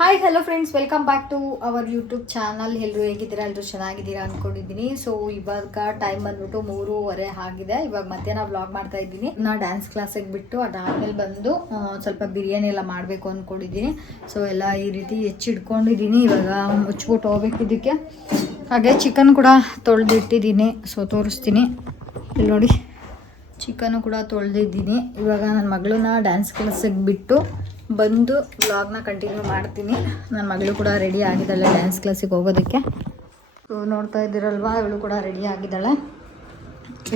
Hi hello friends, welcome back to our YouTube channel. ಎಲ್ಲರೂ ಹೇಗಿದ್ದೀರಾ? ಎಲ್ಲರೂ ಚೆನ್ನಾಗಿದ್ದೀರಾ ಅಂದ್ಕೊಂಡಿದ್ದೀನಿ. ಸೊ ಇವಾಗ ಟೈಮ್ ಬಂದ್ಬಿಟ್ಟು 3:30 ಆಗಿದೆ. ಇವಾಗ ಮಧ್ಯಾಹ್ನ ವ್ಲಾಗ್ ಮಾಡ್ತಾ ಇದ್ದೀನಿ. ನಾ ಡ್ಯಾನ್ಸ್ ಕ್ಲಾಸಿಗೆ ಬಿಟ್ಟು ಅದಾದ್ಮೇಲೆ ಬಂದು ಸ್ವಲ್ಪ ಬಿರಿಯಾನಿ ಎಲ್ಲ ಮಾಡಬೇಕು ಅಂದ್ಕೊಂಡಿದ್ದೀನಿ. ಸೊ ಎಲ್ಲ ಈ ರೀತಿ ಹೆಚ್ಚಿಡ್ಕೊಂಡಿದ್ದೀನಿ. ಇವಾಗ ಮುಚ್ಬಿಟ್ಟು ಹೋಗ್ಬೇಕು ಇದಕ್ಕೆ. ಹಾಗೆ ಚಿಕನ್ ಕೂಡ ತೊಳೆದಿಟ್ಟಿದ್ದೀನಿ. ಸೊ ತೋರಿಸ್ತೀನಿ. ಇಲ್ಲಿ ನೋಡಿ, ಚಿಕನ್ನು ಕೂಡ ತೊಳೆದಿದ್ದೀನಿ. ಇವಾಗ ನನ್ನ ಮಗಳನ್ನ ಡ್ಯಾನ್ಸ್ ಕ್ಲಾಸಿಗೆ ಬಿಟ್ಟು ಬಂದು ವ್ಲಾಗ್ನ ಕಂಟಿನ್ಯೂ ಮಾಡ್ತೀನಿ. ನನ್ನ ಮಗಳು ಕೂಡ ರೆಡಿ ಆಗಿದ್ದಾಳೆ ಡ್ಯಾನ್ಸ್ ಕ್ಲಾಸಿಗೆ ಹೋಗೋದಕ್ಕೆ. ಸೊ ನೋಡ್ತಾ ಇದ್ದೀರಲ್ವಾ, ಇವಳು ಕೂಡ ರೆಡಿ ಆಗಿದ್ದಾಳೆ.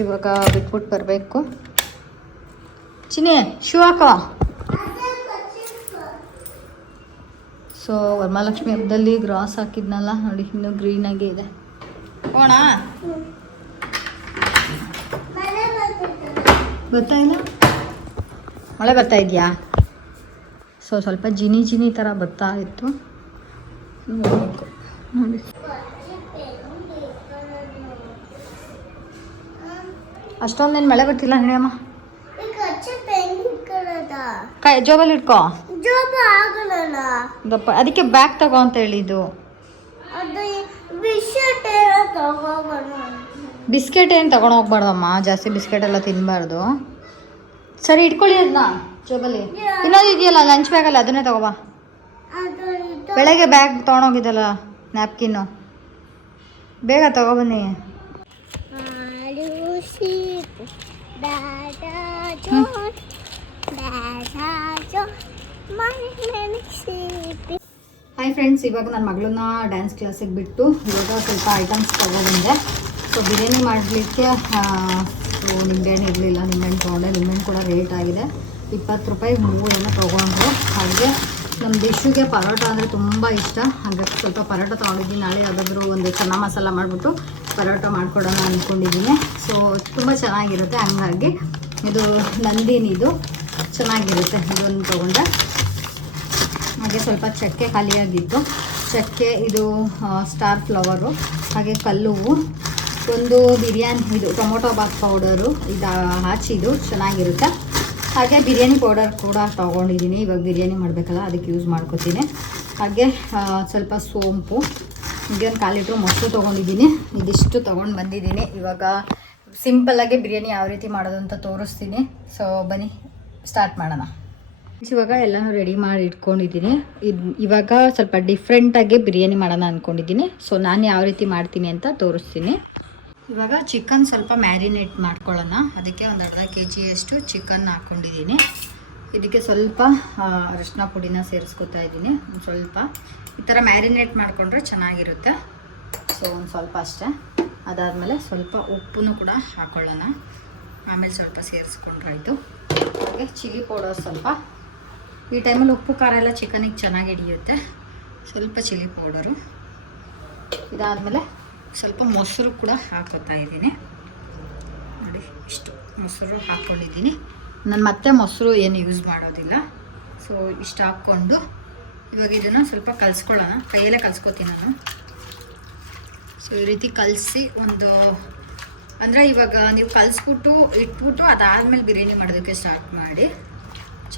ಇವಾಗ ಬಿಟ್ಬಿಟ್ಟು ಬರಬೇಕು. ಚಿನ್ನಿ, ಶೂ ಹಾಕೋ. ಸೊ ವರಮಹಾಲಕ್ಷ್ಮಿ ಹಬ್ಬದಲ್ಲಿ ಗ್ರಾಸ್ ಹಾಕಿದ್ನಲ್ಲ ನೋಡಿ, ಇನ್ನೂ ಗ್ರೀನಾಗೇ ಇದೆ. ಹೋಣ ಬರ್ತಾ ಇಲ್ಲ, ಮಳೆ ಬರ್ತಾ ಇದೆಯಾ? ಸೊ ಸ್ವಲ್ಪ ಜಿನಿ ಥರ ಬರ್ತಾ ಇತ್ತು. ನೋಡಬೇಕು ನೋಡಿ. ಅಷ್ಟೊಂದೇನು ಮಳೆ ಬರ್ತಿಲ್ಲ ನಡೆಯಮ್ಮ. ಕೈ ಜೋಬಲ್ಲಿ ಇಟ್ಕೋ. ದಪ್ಪ ಅದಕ್ಕೆ ಬ್ಯಾಗ್ ತಗೋ ಅಂತ ಹೇಳಿದ್ದು. ಬಿಸ್ಕೆಟ್ ಏನು ತಗೊಂಡು ಹೋಗ್ಬಾರ್ದಮ್ಮ, ಜಾಸ್ತಿ ಬಿಸ್ಕೆಟ್ ಎಲ್ಲ ತಿನ್ನಬಾರ್ದು. ಸರಿ ಇಟ್ಕೊಳ್ಳಿ ಅದನ್ನ ಜೋಬಲ್ಲಿ. ಇನ್ನೊಂದು ಇದೆಯಲ್ಲ ಲಂಚ್ ಬ್ಯಾಗಲ್ಲ, ಅದನ್ನೇ ತಗೋಬಾ. ಬೆಳಗ್ಗೆ ಬ್ಯಾಗ್ ತೊಗೊಂಡೋಗಿದ್ದಲ್ಲ ನ್ಯಾಪ್ಕಿನ್ನು, ಬೇಗ ತಗೊಬನ್ನಿ. ಹಾಯ್ ಫ್ರೆಂಡ್ಸ್, ಇವಾಗ ನನ್ನ ಮಗಳನ್ನ ಡ್ಯಾನ್ಸ್ ಕ್ಲಾಸಿಗೆ ಬಿಟ್ಟು ಇವಾಗ ಸ್ವಲ್ಪ ಐಟಮ್ಸ್ ತೊಗೊಬಂದೆ. ಸೊ ಬಿರಿಯಾನಿ ಮಾಡಲಿಕ್ಕೆ ನಿಂಬೆಹಣ್ಣು ಇರಲಿಲ್ಲ. ನಿಂಬೆಹಣ್ಣು ತೊಗೊಂಡೆ. ನಿಂಬೆಹಣ್ಣು ಕೂಡ ರೇಟ್ ಆಗಿದೆ, 20 ರೂಪಾಯಿ 3 ತೊಗೊಂಡ್ರು. ಹಾಗೆ ನಮ್ಮ ದಿಶುಗೆ ಪರೋಟ ಅಂದರೆ ತುಂಬ ಇಷ್ಟ. ಹಾಗಾಗಿ ಸ್ವಲ್ಪ ಪರೋಟ ತೊಗೊಂಡಿದ್ದೀನಿ. ನಾಳೆ ಯಾವುದಾದ್ರೂ ಒಂದು ಚೆನ್ನ ಮಸಾಲ ಮಾಡಿಬಿಟ್ಟು ಪರೋಟ ಮಾಡ್ಕೊಡೋಣ ಅಂದ್ಕೊಂಡಿದ್ದೀನಿ. ಸೊ ತುಂಬ ಚೆನ್ನಾಗಿರುತ್ತೆ. ಹಂಗಾಗಿ ಇದು ನಂದಿನಿದು ಚೆನ್ನಾಗಿರುತ್ತೆ, ಇದೊಂದು ತೊಗೊಂಡೆ. ಹಾಗೆ ಸ್ವಲ್ಪ ಚಕ್ಕೆ ಖಾಲಿಯಾಗಿತ್ತು. ಚಕ್ಕೆ, ಇದು ಸ್ಟಾರ್ ಫ್ಲವರು, ಹಾಗೆ ಕಲ್ಲುವು, ಒಂದು ಬಿರಿಯಾನಿ ಇದು ಟೊಮೊಟೊ ಬಾತ್ ಪೌಡರು, ಇದು ಹಾಚಿದು ಚೆನ್ನಾಗಿರುತ್ತೆ. ಹಾಗೆ ಬಿರಿಯಾನಿ ಪೌಡರ್ ಕೂಡ ತೊಗೊಂಡಿದ್ದೀನಿ. ಇವಾಗ ಬಿರಿಯಾನಿ ಮಾಡಬೇಕಲ್ಲ, ಅದಕ್ಕೆ ಯೂಸ್ ಮಾಡ್ಕೊತೀನಿ. ಹಾಗೆ ಸ್ವಲ್ಪ ಸೋಂಪು, ಹೀಗೆ ಒಂದು 1/4 ಲೀಟ್ರ್ ಮೊಸರು ತೊಗೊಂಡಿದ್ದೀನಿ. ಇದಿಷ್ಟು ತೊಗೊಂಡು ಬಂದಿದ್ದೀನಿ. ಇವಾಗ ಸಿಂಪಲ್ಲಾಗಿ ಬಿರಿಯಾನಿ ಯಾವ ರೀತಿ ಮಾಡೋದು ಅಂತ ತೋರಿಸ್ತೀನಿ. ಸೊ ಬನ್ನಿ ಸ್ಟಾರ್ಟ್ ಮಾಡೋಣ. ಇವಾಗ ಎಲ್ಲನೂ ರೆಡಿ ಮಾಡಿ ಇಟ್ಕೊಂಡಿದ್ದೀನಿ. ಇವಾಗ ಸ್ವಲ್ಪ ಡಿಫ್ರೆಂಟಾಗಿ ಬಿರಿಯಾನಿ ಮಾಡೋಣ ಅಂದ್ಕೊಂಡಿದ್ದೀನಿ. ಸೊ ನಾನು ಯಾವ ರೀತಿ ಮಾಡ್ತೀನಿ ಅಂತ ತೋರಿಸ್ತೀನಿ. ಇವಾಗ ಚಿಕನ್ ಸ್ವಲ್ಪ ಮ್ಯಾರಿನೇಟ್ ಮಾಡ್ಕೊಳ್ಳೋಣ. ಅದಕ್ಕೆ ಒಂದು ಅರ್ಧ kg ಚಿಕನ್ ಹಾಕ್ಕೊಂಡಿದ್ದೀನಿ. ಇದಕ್ಕೆ ಸ್ವಲ್ಪ ಅರಿಶಿನ ಪುಡಿನ ಸೇರಿಸ್ಕೊತಾ ಇದ್ದೀನಿ. ಒಂದು ಸ್ವಲ್ಪ ಈ ಥರ ಮ್ಯಾರಿನೇಟ್ ಮಾಡಿಕೊಂಡ್ರೆ ಚೆನ್ನಾಗಿರುತ್ತೆ. ಸೊ ಒಂದು ಸ್ವಲ್ಪ ಅಷ್ಟೇ. ಅದಾದಮೇಲೆ ಸ್ವಲ್ಪ ಉಪ್ಪನ್ನು ಕೂಡ ಹಾಕ್ಕೊಳ್ಳೋಣ. ಆಮೇಲೆ ಸ್ವಲ್ಪ ಸೇರಿಸ್ಕೊಂಡ್ರಾಯ್ತು. ಹಾಗೆ ಚಿಲ್ಲಿ ಪೌಡರ್ ಸ್ವಲ್ಪ. ಈ ಟೈಮಲ್ಲಿ ಉಪ್ಪು ಖಾರ ಎಲ್ಲ ಚಿಕನಿಗೆ ಚೆನ್ನಾಗಿ ಹಿಡಿಯುತ್ತೆ. ಸ್ವಲ್ಪ ಚಿಲ್ಲಿ ಪೌಡರು. ಇದಾದಮೇಲೆ ಸ್ವಲ್ಪ ಮೊಸರು ಕೂಡ ಹಾಕೋತಾ ಇದ್ದೀನಿ. ನೋಡಿ, ಇಷ್ಟು ಮೊಸರು ಹಾಕ್ಕೊಂಡಿದ್ದೀನಿ. ನಾನು ಮತ್ತೆ ಮೊಸರು ಏನು ಯೂಸ್ ಮಾಡೋದಿಲ್ಲ. ಸೊ ಇಷ್ಟು ಹಾಕ್ಕೊಂಡು ಇವಾಗ ಇದನ್ನು ಸ್ವಲ್ಪ ಕಲಿಸ್ಕೊಳ್ಳೋಣ. ಕೈಯಲ್ಲೇ ಕಲಿಸ್ಕೊತೀನಿ ನಾನು. ಸೊ ಈ ರೀತಿ ಕಲಸಿ ಒಂದು ಅಂದರೆ ಇವಾಗ ನೀವು ಕಲಿಸ್ಬಿಟ್ಟು ಇಟ್ಬಿಟ್ಟು ಅದಾದಮೇಲೆ ಬಿರಿಯಾನಿ ಮಾಡೋದಕ್ಕೆ ಸ್ಟಾರ್ಟ್ ಮಾಡಿ,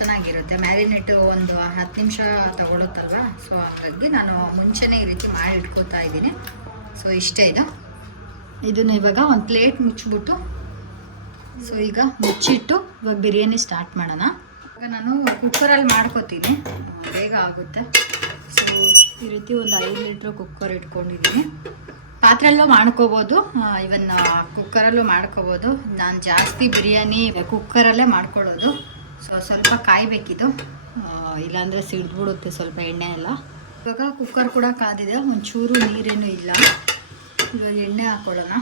ಚೆನ್ನಾಗಿರುತ್ತೆ. ಮ್ಯಾರಿನೇಟು ಒಂದು 10 ನಿಮಿಷ ತಗೊಳುತ್ತಲ್ವ. ಸೊ ಹಾಗಾಗಿ ನಾನು ಮುಂಚೆನೇ ಈ ರೀತಿ ಮಾಡಿ ಇಟ್ಕೊತಾ ಇದ್ದೀನಿ. ಸೊ ಇಷ್ಟೇ ಇದು. ಇದನ್ನು ಇವಾಗ ಒಂದು ಪ್ಲೇಟ್ ಮುಚ್ಚಿಬಿಟ್ಟು, ಸೊ ಈಗ ಮುಚ್ಚಿಟ್ಟು ಇವಾಗ ಬಿರಿಯಾನಿ ಸ್ಟಾರ್ಟ್ ಮಾಡೋಣ. ಇವಾಗ ನಾನು ಕುಕ್ಕರಲ್ಲಿ ಮಾಡ್ಕೋತೀನಿ, ಬೇಗ ಆಗುತ್ತೆ. ಸೊ ಈ ರೀತಿ ಒಂದು 5 ಲೀಟ್ರ್ ಕುಕ್ಕರ್ ಇಟ್ಕೊಂಡಿದ್ದೀನಿ. ಪಾತ್ರೆಯಲ್ಲೂ ಮಾಡ್ಕೋಬೋದು, ಇವನ್ ಕುಕ್ಕರಲ್ಲೂ ಮಾಡ್ಕೋಬೋದು. ನಾನು ಜಾಸ್ತಿ ಬಿರಿಯಾನಿ ಕುಕ್ಕರಲ್ಲೇ ಮಾಡ್ಕೊಳ್ಳೋದು. ಸೊ ಸ್ವಲ್ಪ ಕಾಯಬೇಕಿದು, ಇಲ್ಲಾಂದರೆ ಸಿಡ್ಬಿಡುತ್ತೆ ಸ್ವಲ್ಪ ಎಣ್ಣೆ ಎಲ್ಲ. ಇವಾಗ ಕುಕ್ಕರ್ ಕೂಡ ಕಾದಿದೆ, ಒಂಚೂರು ನೀರೇನು ಇಲ್ಲ. ಇವಾಗ ಎಣ್ಣೆ ಹಾಕ್ಕೊಳ್ಳೋಣ.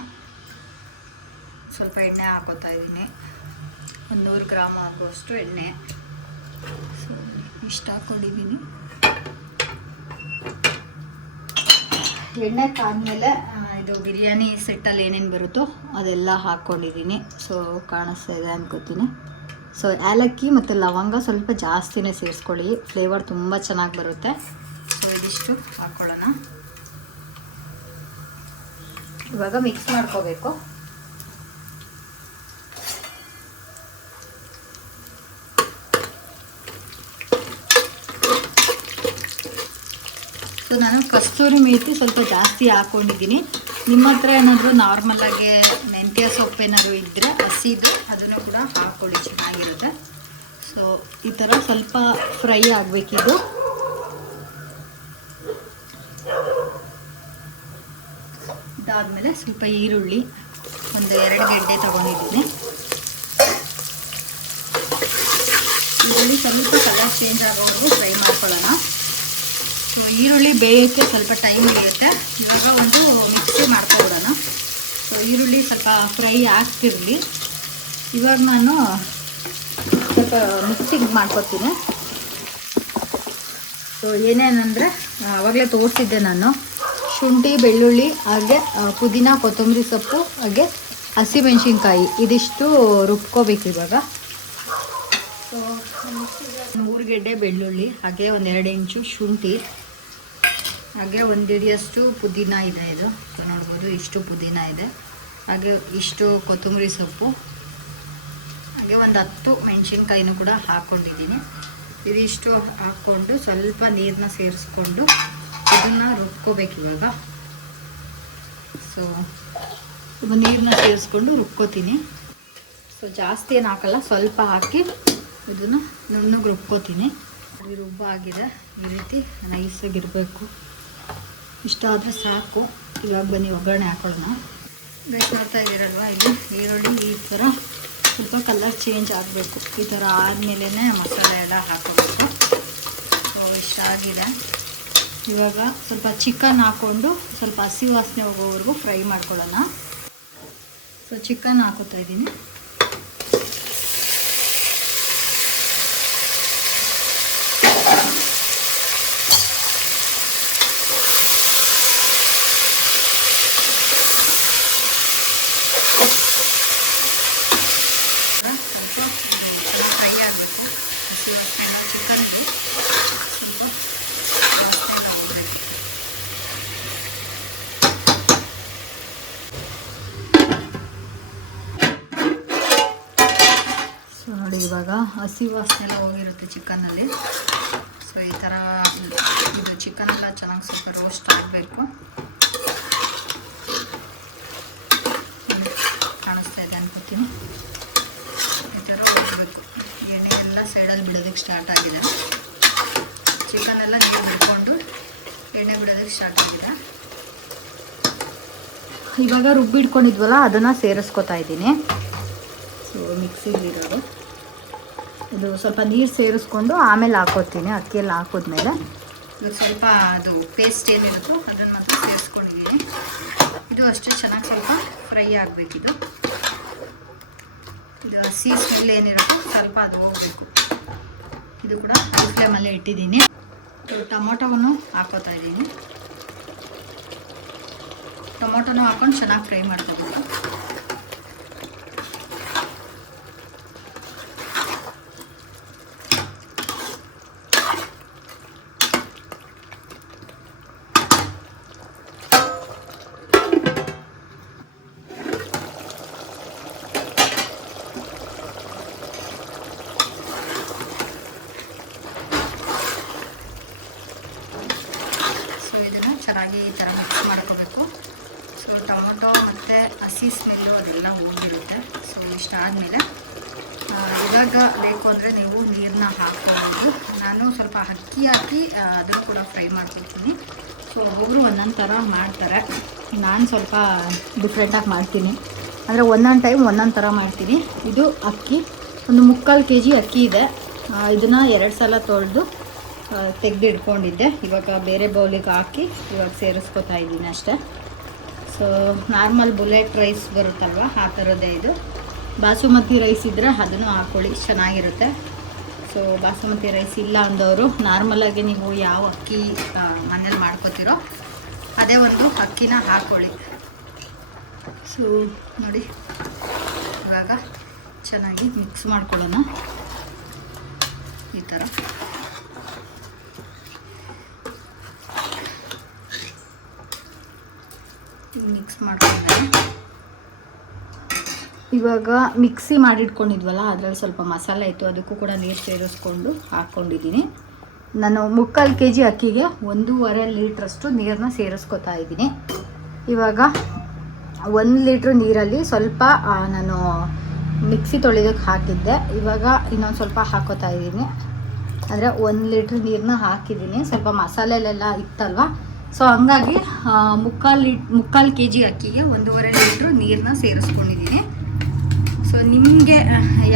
ಸ್ವಲ್ಪ ಎಣ್ಣೆ ಹಾಕೋತಾ ಇದ್ದೀನಿ, ಒಂದು 100 ಗ್ರಾಮ್ ಆಗುವಷ್ಟು ಎಣ್ಣೆ. ಸೊ ಇಷ್ಟು ಹಾಕ್ಕೊಂಡಿದ್ದೀನಿ. ಎಣ್ಣೆ ಕಾದ್ಮೇಲೆ ಇದು ಬಿರಿಯಾನಿ ಸೆಟ್ಟಲ್ಲಿ ಏನೇನು ಬರುತ್ತೋ ಅದೆಲ್ಲ ಹಾಕ್ಕೊಂಡಿದ್ದೀನಿ. ಸೊ ಕಾಣಿಸ್ತಾ ಇದೆ ಅನ್ಕೋತೀನಿ. ಸೊ ಏಲಕ್ಕಿ ಮತ್ತು ಲವಂಗ ಸ್ವಲ್ಪ ಜಾಸ್ತಿನೇ ಸೇರಿಸ್ಕೊಳ್ಳಿ, ಫ್ಲೇವರ್ ತುಂಬ ಚೆನ್ನಾಗಿ ಬರುತ್ತೆ. ಸೊ ಇದಿಷ್ಟು ಹಾಕ್ಕೊಳ್ಳೋಣ. ಇವಾಗ ಮಿಕ್ಸ್ ಮಾಡ್ಕೋಬೇಕು. ಸೊ ನಾನು ಕಸ್ತೂರಿ ಮೇಥಿ ಸ್ವಲ್ಪ ಜಾಸ್ತಿ ಹಾಕ್ಕೊಂಡಿದ್ದೀನಿ. ನಿಮ್ಮ ಹತ್ರ ಏನಾದರೂ ನಾರ್ಮಲಾಗಿ ಮೆಂತ್ಯ ಸೊಪ್ಪೇನಾದ್ರು ಇದ್ದರೆ ಹಸಿದು ಅದನ್ನು ಕೂಡ ಹಾಕ್ಕೊಳ್ಳಿ, ಚೆನ್ನಾಗಿರುತ್ತೆ. ಸೊ ಈ ಥರ ಸ್ವಲ್ಪ ಫ್ರೈ ಆಗಬೇಕಿದು. ಇದಾದಮೇಲೆ ಸ್ವಲ್ಪ ಈರುಳ್ಳಿ ಒಂದು 2 ಗೆಡ್ಡೆ ತೊಗೊಂಡಿದ್ದೀನಿ. ಈರುಳ್ಳಿ ಸ್ವಲ್ಪ ಕಲರ್ ಚೇಂಜ್ ಆಗೋವರೆಗೂ ಫ್ರೈ ಮಾಡ್ಕೊಳ್ಳೋಣ. ಸೊ ಈರುಳ್ಳಿ ಬೇಯೋಕ್ಕೆ ಸ್ವಲ್ಪ ಟೈಮ್ ಹಿಡಿಯುತ್ತೆ. ಇವಾಗ ಒಂದು ಮಿಕ್ಸಿ ಮಾಡ್ಕೊಬಿಡೋಣ. ಸೊ ಈರುಳ್ಳಿ ಸ್ವಲ್ಪ ಫ್ರೈ ಆಗ್ತಿರಲಿ. ಇವಾಗ ನಾನು ಸ್ವಲ್ಪ ಮಿಕ್ಸಿಗೆ ಮಾಡ್ಕೊತೀನಿ. ಸೊ ಏನೇನಂದರೆ ಆವಾಗಲೇ ತೋರಿಸಿದ್ದೆ ನಾನು, ಶುಂಠಿ, ಬೆಳ್ಳುಳ್ಳಿ, ಹಾಗೆ ಪುದೀನ, ಕೊತ್ತಂಬರಿ ಸೊಪ್ಪು, ಹಾಗೆ ಹಸಿಮೆಣ್ಸಿನ್ಕಾಯಿ ಇದಿಷ್ಟು ರುಬ್ಕೋಬೇಕು ಇವಾಗ. ಸೊ 3 ಗೆಡ್ಡೆ ಬೆಳ್ಳುಳ್ಳಿ, ಹಾಗೆ 1-2 ಇಂಚು ಶುಂಠಿ, ಹಾಗೆ 1 ಹಿಡಿಯಷ್ಟು ಪುದೀನ ಇದೆ. ಇದು ನೋಡ್ಬೋದು, ಇಷ್ಟು ಪುದೀನ ಇದೆ. ಹಾಗೆ ಇಷ್ಟು ಕೊತ್ತಂಬರಿ ಸೊಪ್ಪು, ಹಾಗೆ ಒಂದು 10 ಮೆಣಸಿನ್ಕಾಯಿನೂ ಕೂಡ ಹಾಕ್ಕೊಂಡಿದ್ದೀನಿ. ಇದಿಷ್ಟು ಹಾಕ್ಕೊಂಡು ಸ್ವಲ್ಪ ನೀರನ್ನ ಸೇರಿಸ್ಕೊಂಡು ಇದನ್ನು ರುಬ್ಕೋಬೇಕು ಇವಾಗ. ಸೊ ನೀರನ್ನ ಸೇರಿಸ್ಕೊಂಡು ರುಬ್ಕೋತೀನಿ. ಸೊ ಜಾಸ್ತಿ ಏನು ಹಾಕಲ್ಲ, ಸ್ವಲ್ಪ ಹಾಕಿ ಇದನ್ನು ನುಣ್ಣಗೆ ರುಬ್ಕೋತೀನಿ. ಅದು ರುಬ್ಬಾಗಿದೆ, ಈ ರೀತಿ ನೈಸಾಗಿರಬೇಕು. ಇಷ್ಟ ಆದರೆ ಸಾಕು. ಇವಾಗ ಬನ್ನಿ ಒಗ್ಗರಣೆ ಹಾಕೊಳ್ಳೋಣ. ಗೈಸ್ ನೋಡ್ತಾ ಇದ್ದೀರಲ್ವ, ಇಲ್ಲಿ ಈರುಳ್ಳಿ ಈ ಥರ ಸ್ವಲ್ಪ ಕಲರ್ ಚೇಂಜ್ ಆಗಬೇಕು. ಈ ಥರ ಆದಮೇಲೆ ಮಸಾಲೆ ಎಲ್ಲ ಹಾಕೋಬೇಕು. ಸೊ ಇಷ್ಟ ಆಗಿದೆ. ಇವಾಗ ಸ್ವಲ್ಪ ಚಿಕನ್ ಹಾಕ್ಕೊಂಡು ಸ್ವಲ್ಪ ಹಸಿ ವಾಸನೆ ಹೋಗೋವರೆಗೂ ಫ್ರೈ ಮಾಡ್ಕೊಳ್ಳೋಣ. ಸೊ ಚಿಕನ್ ಹಾಕೋತಾ ಇದ್ದೀನಿ. ಸೊ ನೋಡಿ, ಇವಾಗ ಹಸಿ ವಾಸನೆ ಎಲ್ಲ ಹೋಗಿರುತ್ತೆ ಚಿಕನ್ನಲ್ಲಿ. ಸೊ ಈ ಥರ ಇದು ಚಿಕನ್ ಎಲ್ಲ ಚೆನ್ನಾಗಿ ಸ್ವಲ್ಪ ರೋಸ್ಟ್ ಆಗಬೇಕು. ಕಾಣಿಸ್ತಾ ಇದೆ ಅನ್ಕೋತೀನಿ. ಈ ಥರ ಹೋಗಬೇಕು. ಎಣ್ಣೆ ಎಲ್ಲ ಸೈಡಲ್ಲಿ ಬಿಡೋದಕ್ಕೆ ಸ್ಟಾರ್ಟ್ ಆಗಿದೆ. ಚಿಕನ್ ಎಲ್ಲ ನೀರು ಬಿಟ್ಕೊಂಡು ಎಣ್ಣೆ ಬಿಡೋದಕ್ಕೆ ಸ್ಟಾರ್ಟ್ ಆಗಿದೆ. ಇವಾಗ ರುಬ್ಬಿಟ್ಕೊಂಡಿದ್ವಲ್ಲ ಅದನ್ನು ಸೇರಿಸ್ಕೊತಾ ಇದ್ದೀನಿ. ಸೊ ಮಿಕ್ಸಿಲಿರೋದು ಇದು ಸ್ವಲ್ಪ ನೀರು ಸೇರಿಸ್ಕೊಂಡು ಆಮೇಲೆ ಹಾಕೋತೀನಿ. ಅಕ್ಕಿಯಲ್ಲಿ ಹಾಕಿದ್ಮೇಲೆ ಇದು ಸ್ವಲ್ಪ ಅದು ಪೇಸ್ಟ್ ಏನಿರುತ್ತೋ ಅದನ್ನು ಮಾತ್ರ ಸೇರಿಸ್ಕೊಂಡಿದ್ದೀನಿ. ಇದು ಅಷ್ಟೇ ಚೆನ್ನಾಗಿ ಸ್ವಲ್ಪ ಫ್ರೈ ಆಗಬೇಕಿದು. ಇದು ಹಸಿ ಸ್ಮೆಲ್ ಏನಿರುತ್ತೋ ಸ್ವಲ್ಪ ಅದು ಹೋಗಬೇಕು. ಇದು ಕೂಡ ಹೈ ಫ್ಲೇಮಲ್ಲೇ ಇಟ್ಟಿದ್ದೀನಿ. ಟೊಮೊಟೊವನ್ನು ಹಾಕೋತಾ ಇದ್ದೀನಿ. ಟೊಮೊಟೊನೂ ಹಾಕೊಂಡು ಚೆನ್ನಾಗಿ ಫ್ರೈ ಮಾಡ್ಕೋಬೇಕು. ಚೆನ್ನಾಗಿ ಈ ಥರ ಮಿಕ್ಸ್ ಮಾಡ್ಕೋಬೇಕು. ಸೊ ಟೊಮೊಟೊ ಮತ್ತು ಹಸಿ ಸ್ಮೆಲ್ಲು ಅದೆಲ್ಲ ಹೋಗಿರುತ್ತೆ. ಸೊ ಇಷ್ಟ ಆದಮೇಲೆ ಇವಾಗ ಬೇಕು ಅಂದರೆ ನೀವು ನೀರನ್ನ ಹಾಕ್ಬೋದು. ನಾನು ಸ್ವಲ್ಪ ಅಕ್ಕಿ ಹಾಕಿ ಅದನ್ನು ಕೂಡ ಫ್ರೈ ಮಾಡ್ಕೊಳ್ತೀನಿ. ಸೊ ಒಬ್ಬೊಬ್ಬರು ಒಂದೊಂದು ಥರ ಮಾಡ್ತಾರೆ. ನಾನು ಸ್ವಲ್ಪ ಡಿಫ್ರೆಂಟಾಗಿ ಮಾಡ್ತೀನಿ. ಅಂದರೆ ಒಂದೊಂದು ಟೈಮ್ ಒಂದೊಂದು ಥರ ಮಾಡ್ತೀನಿ. ಇದು ಅಕ್ಕಿ ಒಂದು 3/4 kg ಅಕ್ಕಿ ಇದೆ. ಇದನ್ನು 2 ಸಲ ತೊಳೆದು ತೆಗೆದು ಇಟ್ಕೊಂಡಿದ್ದೆ. ಇವಾಗ ಬೇರೆ ಬೌಲಿಗೆ ಹಾಕಿ ಇವಾಗ ಸೇರಿಸ್ಕೊತಾ ಇದ್ದೀನಿ ಅಷ್ಟೇ. ಸೊ ನಾರ್ಮಲ್ ಬುಲೆಟ್ ರೈಸ್ ಬರುತ್ತಲ್ವ, ಆ ಥರದ್ದೇ ಇದು. ಬಾಸುಮತಿ ರೈಸ್ ಇದ್ದರೆ ಅದನ್ನು ಹಾಕ್ಕೊಳ್ಳಿ, ಚೆನ್ನಾಗಿರುತ್ತೆ. ಸೊ ಬಾಸುಮತಿ ರೈಸ್ ಇಲ್ಲ ಅಂದವರು ನಾರ್ಮಲಾಗಿ ನೀವು ಯಾವ ಅಕ್ಕಿ ಮನೇಲಿ ಮಾಡ್ಕೋತೀರೋ ಅದೇ ಒಂದು ಅಕ್ಕಿನ ಹಾಕ್ಕೊಳ್ಳಿ. ಸೊ ನೋಡಿ, ಇವಾಗ ಚೆನ್ನಾಗಿ ಮಿಕ್ಸ್ ಮಾಡ್ಕೊಳ್ಳೋಣ. ಈ ಥರ ಮಿಕ್ಸ್ ಮಾಡ್ಕೊಂಡೆ. ಇವಾಗ ಮಿಕ್ಸಿ ಮಾಡಿಟ್ಕೊಂಡಿದ್ವಲ್ಲ ಅದರಲ್ಲಿ ಸ್ವಲ್ಪ ಮಸಾಲೆ ಇತ್ತು, ಅದಕ್ಕೂ ಕೂಡ ನೀರು ಸೇರಿಸ್ಕೊಂಡು ಹಾಕ್ಕೊಂಡಿದ್ದೀನಿ. ನಾನು 3/4 kg ಅಕ್ಕಿಗೆ 1.5 ಲೀಟ್ರಷ್ಟು ನೀರನ್ನ ಸೇರಿಸ್ಕೊತಾ ಇದ್ದೀನಿ. ಇವಾಗ 1 ಲೀಟ್ರ್ ನೀರಲ್ಲಿ ಸ್ವಲ್ಪ ನಾನು ಮಿಕ್ಸಿ ತೊಳೆಯೋಕ್ಕೆ ಹಾಕಿದ್ದೆ. ಇವಾಗ ಇನ್ನೊಂದು ಸ್ವಲ್ಪ ಹಾಕೋತಾ ಇದ್ದೀನಿ. ಅಂದರೆ 1 ಲೀಟ್ರ್ ನೀರನ್ನ ಹಾಕಿದ್ದೀನಿ. ಸ್ವಲ್ಪ ಮಸಾಲೆಲೆಲ್ಲ ಇತ್ತಲ್ವ, ಸೊ ಹಂಗಾಗಿ 3/4 kg ಅಕ್ಕಿಗೆ 1.5 ಲೀಟ್ರ್ ನೀರನ್ನ ಸೇರಿಸ್ಕೊಂಡಿದ್ದೀನಿ. ಸೊ ನಿಮಗೆ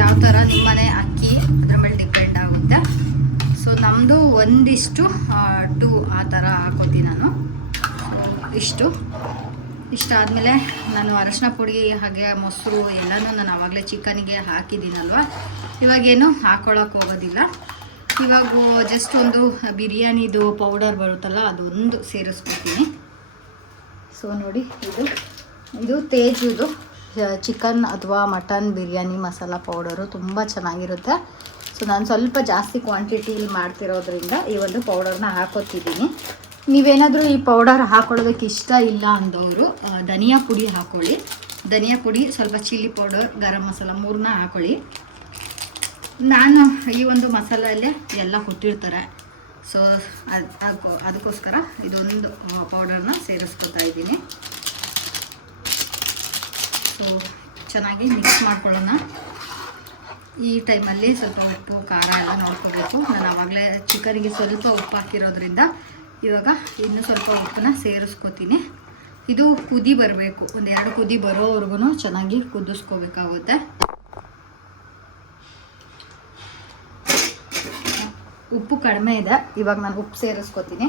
ಯಾವ ಥರ ನಿಮ್ಮನೆ ಅಕ್ಕಿ ಅದ್ರ ಮೇಲೆ ಡಿಪೆಂಡ್ ಆಗುತ್ತೆ. ಸೊ ನಮ್ಮದು 1:2 ಆ ಥರ ಹಾಕೋತೀನಿ ನಾನು. ಇಷ್ಟಾದಮೇಲೆ ನಾನು ಅರಶಿನ ಪುಡಿ ಹಾಗೆ ಮೊಸರು ಎಲ್ಲನೂ ನಾನು ಆವಾಗಲೇ ಚಿಕನ್ಗೆ ಹಾಕಿದ್ದೀನಲ್ವ, ಇವಾಗೇನು ಹಾಕ್ಕೊಳ್ಳೋಕೆ ಹೋಗೋದಿಲ್ಲ. ಇವಾಗ ಜಸ್ಟ್ ಒಂದು ಬಿರಿಯಾನಿದು ಪೌಡರ್ ಬರುತ್ತಲ್ಲ ಅದೊಂದು ಸೇರಿಸ್ಕೊತೀನಿ. ಸೊ ನೋಡಿ, ಇದು ತೇಜುದು ಚಿಕನ್ ಅಥವಾ ಮಟನ್ ಬಿರಿಯಾನಿ ಮಸಾಲ ಪೌಡರು ತುಂಬ ಚೆನ್ನಾಗಿರುತ್ತೆ. ಸೊ ನಾನು ಸ್ವಲ್ಪ ಜಾಸ್ತಿ ಕ್ವಾಂಟಿಟಿಲಿ ಮಾಡ್ತಿರೋದ್ರಿಂದ ಈ ಒಂದು ಪೌಡರ್ನ ಹಾಕೋತಿದ್ದೀನಿ. ನೀವೇನಾದರೂ ಈ ಪೌಡರ್ ಹಾಕೊಳ್ಳೋದಕ್ಕೆ ಇಷ್ಟ ಇಲ್ಲ ಅಂದವರು ಧನಿಯಾ ಪುಡಿ ಹಾಕ್ಕೊಳ್ಳಿ. ಧನಿಯಾ ಪುಡಿ, ಸ್ವಲ್ಪ ಚಿಲ್ಲಿ ಪೌಡರ್, ಗರಂ ಮಸಾಲ 3ನ ಹಾಕ್ಕೊಳ್ಳಿ. ನಾನು ಈ ಒಂದು ಮಸಾಲೆಯಲ್ಲೇ ಎಲ್ಲ ಕೊಟ್ಟಿರ್ತಾರೆ, ಸೊ ಅದಕ್ಕೋಸ್ಕರ ಇದೊಂದು ಪೌಡರ್ನ ಸೇರಿಸ್ಕೊತಾ ಇದ್ದೀನಿ. ಸೊ ಚೆನ್ನಾಗಿ ಮಿಕ್ಸ್ ಮಾಡ್ಕೊಳ್ಳೋಣ. ಈ ಟೈಮಲ್ಲಿ ಸ್ವಲ್ಪ ಉಪ್ಪು ಖಾರ ಎಲ್ಲ ನೋಡ್ಕೋಬೇಕು. ನಾನು ಆವಾಗಲೇ ಚಿಕನಿಗೆ ಸ್ವಲ್ಪ ಉಪ್ಪು ಹಾಕಿರೋದ್ರಿಂದ ಇವಾಗ ಇನ್ನೂ ಸ್ವಲ್ಪ ಉಪ್ಪನ್ನ ಸೇರಿಸ್ಕೋತೀನಿ. ಇದು ಕುದಿ ಬರಬೇಕು, 1-2 ಕುದಿ ಬರೋವರೆಗೂ ಚೆನ್ನಾಗಿ ಕುದಿಸ್ಕೋಬೇಕಾಗುತ್ತೆ. ಉಪ್ಪು ಕಡಿಮೆ ಇದೆ, ಇವಾಗ ನಾನು ಉಪ್ಪು ಸೇರಿಸ್ಕೋತೀನಿ.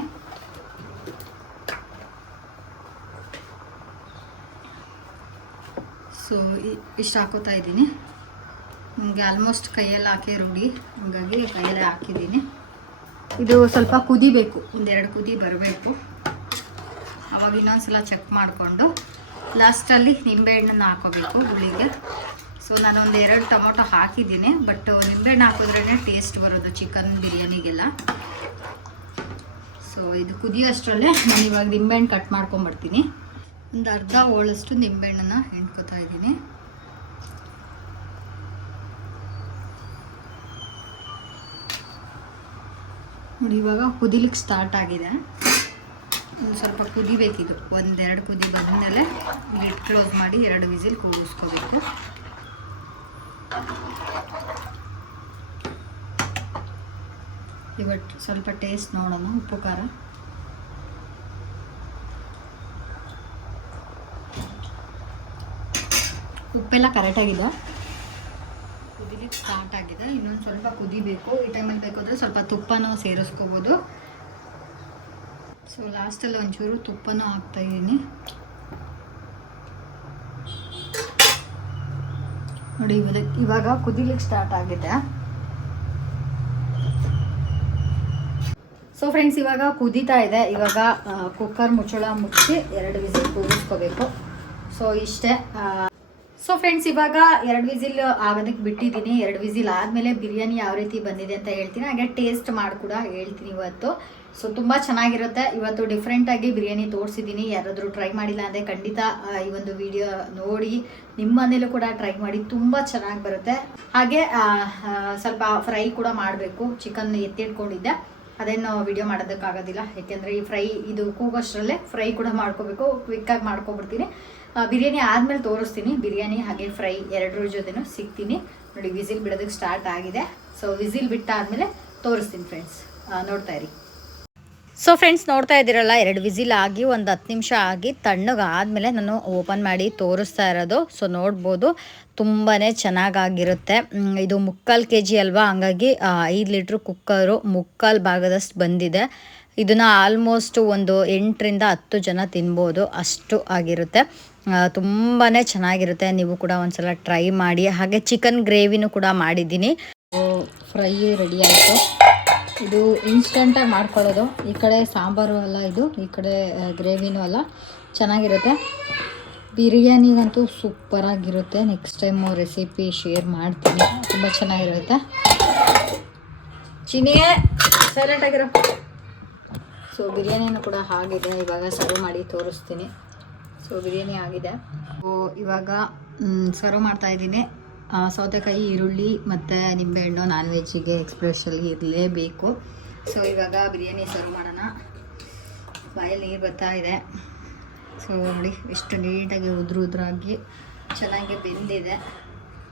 ಸೊ ಇಷ್ಟು ಹಾಕೋತಾ ಇದ್ದೀನಿ. ನಿಮಗೆ ಆಲ್ಮೋಸ್ಟ್ ಕೈಯಲ್ಲಿ ಹಾಕಿ ರೂಢಿ, ಹಾಗಾಗಿ ಕೈಯಲ್ಲೇ ಹಾಕಿದ್ದೀನಿ. ಇದು ಸ್ವಲ್ಪ ಕುದಿಬೇಕು, 1-2 ಕುದಿ ಬರಬೇಕು. ಆವಾಗ ಇನ್ನೊಂದ್ಸಲ ಚೆಕ್ ಮಾಡಿಕೊಂಡು ಲಾಸ್ಟಲ್ಲಿ ನಿಂಬೆಹಣ್ಣನ್ನು ಹಾಕೋಬೇಕು ಹುಳಿಗೆ. ಸೊ ನಾನು 1-2 ಟೊಮೊಟೊ ಹಾಕಿದ್ದೀನಿ, ಬಟ್ ನಿಂಬೆಹಣ್ಣು ಹಾಕಿದ್ರೇ ಟೇಸ್ಟ್ ಬರೋದು ಚಿಕನ್ ಬಿರಿಯಾನಿಗೆಲ್ಲ. ಸೊ ಇದು ಕುದಿಯೋಷ್ಟರಲ್ಲೇ ನಾನು ಇವಾಗ ನಿಂಬೆಹಣ್ಣು ಕಟ್ ಮಾಡ್ಕೊಂಬರ್ತೀನಿ. ಒಂದು ಅರ್ಧ ಹೋಳಷ್ಟು ನಿಂಬೆಹಣ್ಣನ್ನು ಹಿಂಡ್ಕೊತಾ ಇದ್ದೀನಿ. ನೋಡಿ, ಇವಾಗ ಕುದಿಲಿಕ್ಕೆ ಸ್ಟಾರ್ಟ್ ಆಗಿದೆ. ಒಂದು ಸ್ವಲ್ಪ ಕುದಿಬೇಕಿದು. 1-2 ಕುದಿ ಬಂದಮೇಲೆ ಲಿಡ್ ಕ್ಲೋಸ್ ಮಾಡಿ 2 ವಿಸಿಲ್ ಕೂಗಿಸ್ಕೋಬೇಕು. ಇವತ್ತು ಸ್ವಲ್ಪ ಟೇಸ್ಟ್ ನೋಡೋಣ, ಉಪ್ಪು ಖಾರ. ಉಪ್ಪೆಲ್ಲ ಕರೆಕ್ಟಾಗಿದೆ. ಕುದಿಲಿಕ್ಕೆ ಸ್ಟಾರ್ಟ್ ಆಗಿದೆ. ಇನ್ನೊಂದು ಸ್ವಲ್ಪ ಕುದಿಬೇಕು. ಈ ಟೈಮಲ್ಲಿ ಬೇಕಾದರೆ ಸ್ವಲ್ಪ ತುಪ್ಪನೂ ಸೇರಿಸ್ಕೋಬೋದು. ಸೊ ಲಾಸ್ಟಲ್ಲಿ ಒಂಚೂರು ತುಪ್ಪನೂ ಹಾಕ್ತಾಯಿದ್ದೀನಿ. ನೋಡಿ, ಇವಾಗ ಕುದಿಲಿಕ್ಕೆ ಸ್ಟಾರ್ಟ್ ಆಗಿದೆ. ಸೊ ಫ್ರೆಂಡ್ಸ್, ಇವಾಗ ಕುದೀತಾ ಇದೆ. ಇವಾಗ ಕುಕ್ಕರ್ ಮುಚ್ಚಳ ಮುಚ್ಚಿ 2 ವಿಸಿಲ್ ಕೂಗಿಸ್ಕೋಬೇಕು. ಸೊ ಇಷ್ಟೇ. ಸೊ ಫ್ರೆಂಡ್ಸ್, ಇವಾಗ 2 ವಿಸಿಲ್ ಆಗೋದಕ್ಕೆ ಬಿಟ್ಟಿದ್ದೀನಿ. 2 ವಿಸಿಲ್ ಆದಮೇಲೆ ಬಿರಿಯಾನಿ ಯಾವ ರೀತಿ ಬಂದಿದೆ ಅಂತ ಹೇಳ್ತೀನಿ, ಹಾಗೆ ಟೇಸ್ಟ್ ಮಾಡಿ ಕೂಡ ಹೇಳ್ತೀನಿ ಇವತ್ತು. ಸೊ ತುಂಬ ಚೆನ್ನಾಗಿರುತ್ತೆ. ಇವತ್ತು ಡಿಫ್ರೆಂಟಾಗಿ ಬಿರಿಯಾನಿ ತೋರಿಸಿದ್ದೀನಿ. ಯಾರಾದರೂ ಟ್ರೈ ಮಾಡಿಲ್ಲ ಅಂದರೆ ಖಂಡಿತ ಈ ಒಂದು ವಿಡಿಯೋ ನೋಡಿ ನಿಮ್ಮ ಮನೇಲೂ ಕೂಡ ಟ್ರೈ ಮಾಡಿ, ತುಂಬ ಚೆನ್ನಾಗಿ ಬರುತ್ತೆ. ಹಾಗೆ ಸ್ವಲ್ಪ ಫ್ರೈ ಕೂಡ ಮಾಡಬೇಕು. ಚಿಕನ್ ಎತ್ತಿಟ್ಕೊಂಡಿದ್ದೆ, ಅದೇನು ವಿಡಿಯೋ ಮಾಡೋದಕ್ಕಾಗೋದಿಲ್ಲ, ಯಾಕೆಂದರೆ ಈ ಫ್ರೈ ಇದು ಕೂಗೋಷ್ಟರಲ್ಲೇ ಫ್ರೈ ಕೂಡ ಮಾಡ್ಕೋಬೇಕು. ಕ್ವಿಕ್ಕಾಗಿ ಮಾಡ್ಕೊಬಿಡ್ತೀನಿ. ಬಿರಿಯಾನಿ ಆದಮೇಲೆ ತೋರಿಸ್ತೀನಿ. ಬಿರಿಯಾನಿ ಹಾಗೆ ಫ್ರೈ ಎರಡರ ಜೊತೆನೂ ಸಿಗ್ತೀನಿ. ನೋಡಿ, ವಿಸಿಲ್ ಬಿಡೋದಕ್ಕೆ ಸ್ಟಾರ್ಟ್ ಆಗಿದೆ. ಸೊ ವಿಸಿಲ್ ಬಿಟ್ಟಾದಮೇಲೆ ತೋರಿಸ್ತೀನಿ ಫ್ರೆಂಡ್ಸ್, ನೋಡ್ತಾ ಇರಿ. ಸೊ ಫ್ರೆಂಡ್ಸ್, ನೋಡ್ತಾ ಇದ್ದೀರಲ್ಲ, 2 ವಿಸಿಲ್ ಆಗಿ ಒಂದು 10 ನಿಮಿಷ ಆಗಿ ತಣ್ಣಗಾದಮೇಲೆ ನಾನು ಓಪನ್ ಮಾಡಿ ತೋರಿಸ್ತಾ ಇರೋದು. ಸೊ ನೋಡ್ಬೋದು, ತುಂಬಾ ಚೆನ್ನಾಗಿರುತ್ತೆ. ಇದು 3/4 kg ಅಲ್ವಾ, ಹಂಗಾಗಿ 5 ಲೀಟ್ರ್ ಕುಕ್ಕರು 3/4 ಭಾಗದಷ್ಟು ಬಂದಿದೆ. ಇದನ್ನು ಆಲ್ಮೋಸ್ಟ್ ಒಂದು 8ರಿಂದ 10 ಜನ ತಿನ್ಬೋದು, ಅಷ್ಟು ಆಗಿರುತ್ತೆ. ತುಂಬಾ ಚೆನ್ನಾಗಿರುತ್ತೆ. ನೀವು ಕೂಡ ಒಂದ್ಸಲ ಟ್ರೈ ಮಾಡಿ. ಹಾಗೆ ಚಿಕನ್ ಗ್ರೇವಿನೂ ಕೂಡ ಮಾಡಿದ್ದೀನಿ. ಫ್ರೈ ರೆಡಿ ಆಯಿತು. ಇದು ಇನ್ಸ್ಟೆಂಟಾಗಿ ಮಾಡ್ಕೊಳ್ಳೋದು. ಈ ಕಡೆ ಸಾಂಬಾರು ಅಲ್ಲ, ಇದು ಈ ಕಡೆ ಗ್ರೇವಿನೂ ಅಲ್ಲ, ಚೆನ್ನಾಗಿರುತ್ತೆ. ಬಿರಿಯಾನಿಗಂತೂ ಸೂಪರಾಗಿರುತ್ತೆ. ನೆಕ್ಸ್ಟ್ ಟೈಮು ರೆಸಿಪಿ ಶೇರ್ ಮಾಡ್ತೀನಿ, ತುಂಬ ಚೆನ್ನಾಗಿರುತ್ತೆ. ಚಿನಿಯೇ ಸೈಲೆಂಟ್ ಆಗಿರೋ. ಸೊ ಬಿರಿಯಾನಿನೂ ಕೂಡ ಆಗಿದೆ. ಇವಾಗ ಸರ್ವ್ ಮಾಡಿ ತೋರಿಸ್ತೀನಿ. ಸೊ ಬಿರಿಯಾನಿ ಆಗಿದೆ. ಇವಾಗ ಸರ್ವ್ ಮಾಡ್ತಾಯಿದ್ದೀನಿ. ಸೌತೆಕಾಯಿ, ಈರುಳ್ಳಿ ಮತ್ತು ನಿಂಬೆಹಣ್ಣು ನಾನ್ ವೆಜ್ಜಿಗೆ ಎಕ್ಸ್ಪ್ರೆಷಲ್ಗೆ ಇರಲೇಬೇಕು. ಸೊ ಇವಾಗ ಬಿರಿಯಾನಿ ಸರ್ವ್ ಮಾಡೋಣ. ಬಾಯಲ್ಲಿ ನೀರು ಬರ್ತಾ ಇದೆ. ಸೊ ನೋಡಿ ಎಷ್ಟು ನೀಟಾಗಿ ಉದ್ರಾಗಿ ಚೆನ್ನಾಗಿ ಬೆಂದಿದೆ.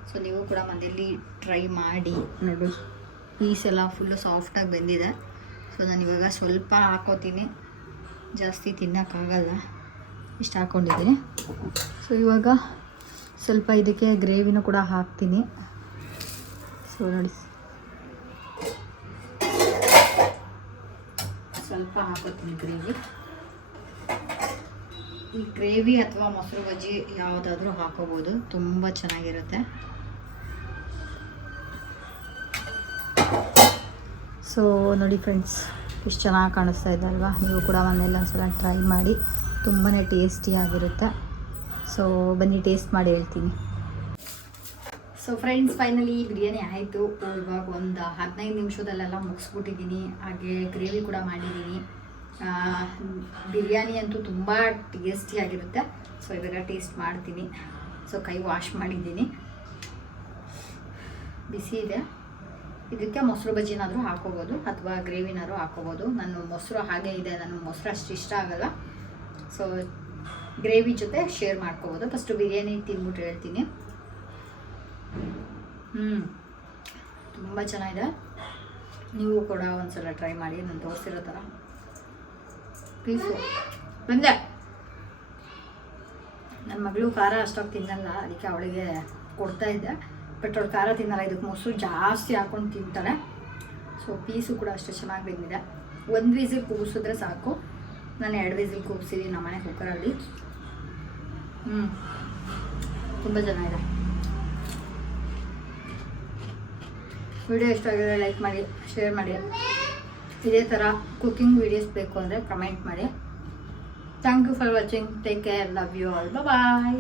ಸೊ ನೀವು ಕೂಡ ಮನೆಯಲ್ಲಿ ಟ್ರೈ ಮಾಡಿ ನೋಡಿ. ಪೀಸ್ ಎಲ್ಲ ಫುಲ್ಲು ಸಾಫ್ಟಾಗಿ ಬೆಂದಿದೆ. ಸೊ ನಾನು ಇವಾಗ ಸ್ವಲ್ಪ ಹಾಕೋತೀನಿ, ಜಾಸ್ತಿ ತಿನ್ನೋಕ್ಕಾಗಲ್ಲ, ಇಷ್ಟು ಹಾಕ್ಕೊಂಡಿದ್ದೀನಿ. ಸೊ ಇವಾಗ ಸ್ವಲ್ಪ ಇದಕ್ಕೆ ಗ್ರೇವಿನೂ ಕೂಡ ಹಾಕ್ತೀನಿ. ಸೊ ನೋಡಿ ಸ್ವಲ್ಪ ಹಾಕೋತೀನಿ ಗ್ರೇವಿ. ಈ ಗ್ರೇವಿ ಅಥವಾ ಮೊಸರು ಬಜ್ಜಿ ಯಾವುದಾದ್ರೂ ಹಾಕೋಬೋದು, ತುಂಬ ಚೆನ್ನಾಗಿರುತ್ತೆ. ಸೊ ನೋಡಿ ಫ್ರೆಂಡ್ಸ್, ಎಷ್ಟು ಚೆನ್ನಾಗಿ ಕಾಣಿಸ್ತಾ ಇದೆ ಅಲ್ವಾ? ನೀವು ಕೂಡ ಮನೆಯಲ್ಲಿ ಒಂದ್ಸಲ ಟ್ರೈ ಮಾಡಿ, ತುಂಬಾ ಟೇಸ್ಟಿಯಾಗಿರುತ್ತೆ. ಸೊ ಬನ್ನಿ ಟೇಸ್ಟ್ ಮಾಡಿ ಹೇಳ್ತೀನಿ. ಸೊ ಫ್ರೆಂಡ್ಸ್, ಫೈನಲಿ ಬಿರಿಯಾನಿ ಆಯಿತು. ಇವಾಗ ಒಂದು 15 ನಿಮಿಷದಲ್ಲೆಲ್ಲ ಮುಗಿಸ್ಬಿಟ್ಟಿದ್ದೀನಿ. ಹಾಗೆ ಗ್ರೇವಿ ಕೂಡ ಮಾಡಿದ್ದೀನಿ. ಬಿರಿಯಾನಿ ಅಂತೂ ತುಂಬ ಟೇಸ್ಟಿಯಾಗಿರುತ್ತೆ. ಸೊ ಇವಾಗ ಟೇಸ್ಟ್ ಮಾಡ್ತೀನಿ. ಸೊ ಕೈ ವಾಶ್ ಮಾಡಿದ್ದೀನಿ, ಬಿಸಿ ಇದೆ. ಇದಕ್ಕೆ ಮೊಸರು ಬಜ್ಜಿನಾದರೂ ಹಾಕೋಬೋದು ಅಥವಾ ಗ್ರೇವಿನಾದರೂ ಹಾಕೋಬೋದು. ನಾನು ಮೊಸರು ಹಾಗೆ ಇದೆ, ನನಗೆ ಮೊಸರು ಅಷ್ಟು ಇಷ್ಟ ಆಗಲ್ಲ. ಸೊ ಗ್ರೇವಿ ಜೊತೆ ಶೇರ್ ಮಾಡ್ಕೋಬೋದು. ಫಸ್ಟು ಬಿರಿಯಾನಿ ತಿಂದ್ಬಿಟ್ಟು ಹೇಳ್ತೀನಿ. ತುಂಬ ಚೆನ್ನಾಗಿದೆ. ನೀವು ಕೂಡ ಒಂದ್ಸಲ ಟ್ರೈ ಮಾಡಿ, ನಾನು ತೋರಿಸಿರೋ ಥರ. ಪೀಸು ಬಂದೆ. ನನ್ನ ಮಗಳು ಖಾರ ಅಷ್ಟೊಂದು ತಿನ್ನಲ್ಲ, ಅದಕ್ಕೆ ಅವಳಿಗೆ ಕೊಡ್ತಾಯಿದ್ದೆ. ಬಟ್ ಅವಳು ಖಾರ ತಿನ್ನಲ್ಲ, ಇದಕ್ಕೆ ಮೊಸರು ಜಾಸ್ತಿ ಹಾಕ್ಕೊಂಡು ತಿಂತಾಳೆ. ಸೊ ಪೀಸು ಕೂಡ ಅಷ್ಟೇ ಚೆನ್ನಾಗಿ ಬೆಂದಿದೆ. 1 ವಿಸಿಲ್ ಕೂಗಿಸಿದ್ರೆ ಸಾಕು. ನಾನು 2 ವಿಸಿಲ್ ಕೂಗಿಸಿದ್ದೀನಿ ನಮ್ಮನೆ ಕುಕ್ಕರಲ್ಲಿ. ತುಂಬ ಚೆನ್ನಾಗಿದೆ. ವಿಡಿಯೋ ಇಷ್ಟ ಆಗಿದೆ ಲೈಕ್ ಮಾಡಿ, ಶೇರ್ ಮಾಡಿ. ಇದೇ ಥರ ಕುಕಿಂಗ್ ವಿಡಿಯೋಸ್ ಬೇಕು ಅಂದರೆ ಕಮೆಂಟ್ ಮಾಡಿ. Thank you for watching. Take care. Love you all. Bye.